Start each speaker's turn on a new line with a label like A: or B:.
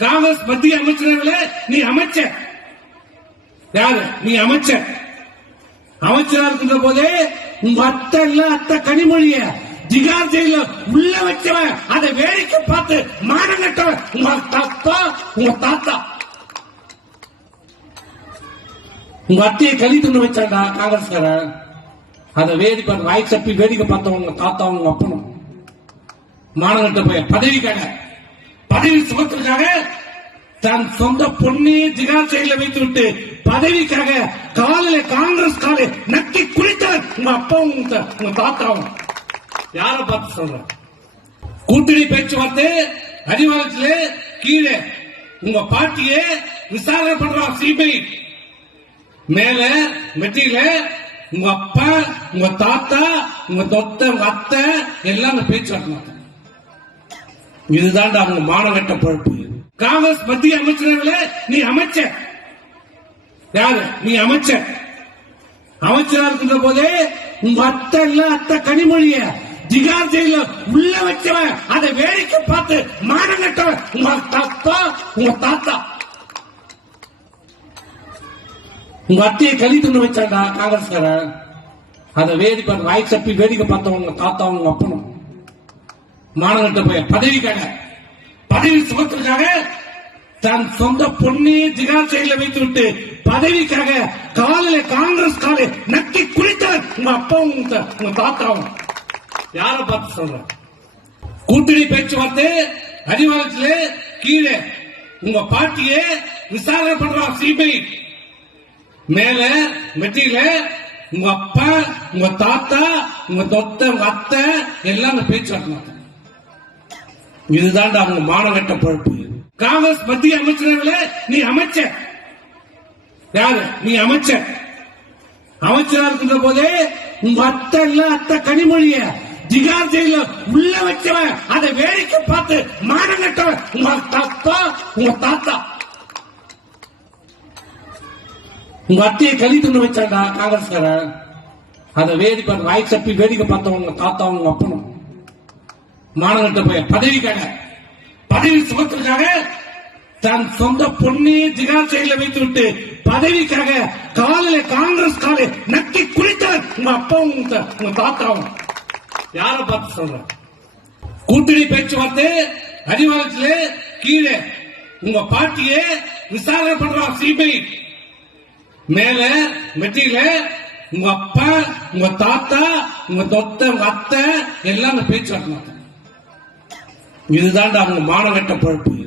A: காங்கிரஸ் மத்திய அமைச்சரவையில நீ அமைச்சர். யாரு? நீ அமைச்சர். அமைச்சரா இருக்கின்ற போதே உங்க அத்தை இல்ல அத்தை கனிமொழிய திகார் ஜெயில உள்ள வச்சவன் அதை வேடிக்கை பார்த்து மானம் கட்டவன் உங்க தாத்தா உங்க தாத்தா. உங்க அத்தையை கழி துண்ணு வச்சாண்டா காங்கிரஸ்காரன். அதை வேடிக்கை வாய் சப்பி வேடிக்கை பார்த்தவங்க உங்க தாத்தா உங்க அப்பனும். மானங்கட்ட போய் பதவி கடை பதவி சுமத்திற்காக தன் சொந்த பொண்ணையே திகார் செயல வைத்து விட்டு பதவிக்காக காலில காங்கிரஸ் காலை நக்கி குளித்தார் உங்க அப்பாவும் உங்க தாத்தாவும். யார பார்த்து சொல்ற? கூட்டணி பேச்சுவார்த்தை அடிவாரத்திலே கீழே உங்க பாட்டியே விசாரணை பண்றான் சிபிஐ. மேல மெட்டியில உங்க அப்பா உங்க தாத்தா உங்க தொத்த உங்க அத்தை எல்லாம் அந்த பேச்சுவார்த்தை இதுதான் அவங்க மானகட்ட பொழப்பு காங்கிரஸ் மத்திய அமைச்சரவையில நீ அமைச்சர். யாரு? நீ அமைச்சர். அமைச்சரா இருக்கின்ற போதே உங்க அத்தை இல்ல அத்தை கனிமொழிய திகார் ஜெயில உள்ள வச்சவன் அதை வேடிக்கை பார்த்து மானம் கட்டவன் உங்க தாத்தா உங்க தாத்தா. உங்க அத்தையை கழி துண்ணு வச்சாண்டா காங்கிரஸ்காரன். அதை வேடிக்கை வாய் சப்பி வேடிக்கை பார்த்தவங்க உங்க தாத்தா உங்க அப்பனும். மாணவர்கிட்ட போய் பதவிக்காக பதவி சுகத்திற்காக தன் சொந்த பொண்ணே ஜிகார் செயல வைத்து விட்டு பதவிக்காக காலில காங்கிரஸ் காலை நக்கி குளித்தார். உங்க அப்பாவும் உங்க தாத்தாவும். யார பார்த்து சொல்ற கூட்டணி பேச்சுவார்த்தை அடிவாரத்திலே கீழே. உங்க பாட்டியே விசாரணை பண்றான் சிபிஐ. மேல மெட்டியில உங்க அப்பா உங்க தாத்தா உங்க தொத்த உங்க அத்தை எல்லாம் பேச்சு பேச்சுவார்த்தை இதுதான் அவங்க மானகட்ட பொழப்பு காங்கிரஸ் மத்திய அமைச்சரவையில நீ அமைச்ச. யாரு? நீ அமைச்ச. அமைச்சரா இருக்கின்ற போதே உங்க அத்தை இல்ல அத்தை கனிமொழிய திகார் ஜெயில உள்ள வச்சவன் அதை வேடிக்கை பார்த்து மானம் கட்டவன் உங்க தாத்தா உங்க தாத்தா. உங்க அத்தையை கழி துண்ணு வச்சாண்டா காங்கிரஸ்காரன். அதை வேடிக்கை வாய் சப்பி வேடிக்கை பார்த்தவங்க உங்க தாத்தா உங்க அப்பனும். மாணவர்கிட்ட போய் பதவிக்காக பதவி சுகத்திற்காக தன் சொந்த பொண்ணையே திகார் செயல வைத்து விட்டு பதவிக்காக காலில காங்கிரஸ் காலை நக்கி குளித்தார் உங்க அப்பாவும் உங்க தாத்தாவும். யார பார்த்து சொல்ற? கூட்டணி பேச்சுவார்த்தை அடிவாரத்திலே கீழே. உங்க பாட்டியே விசாரணை பண்றான் சிபிஐ. மேல மெட்டியில உங்க அப்பா உங்க தாத்தா உங்க தொத்த உங்க அத்தை எல்லாம் பேச்சு பேச்சுவார்த்தை இதுதான் அவங்க மானகட்ட பழப்பு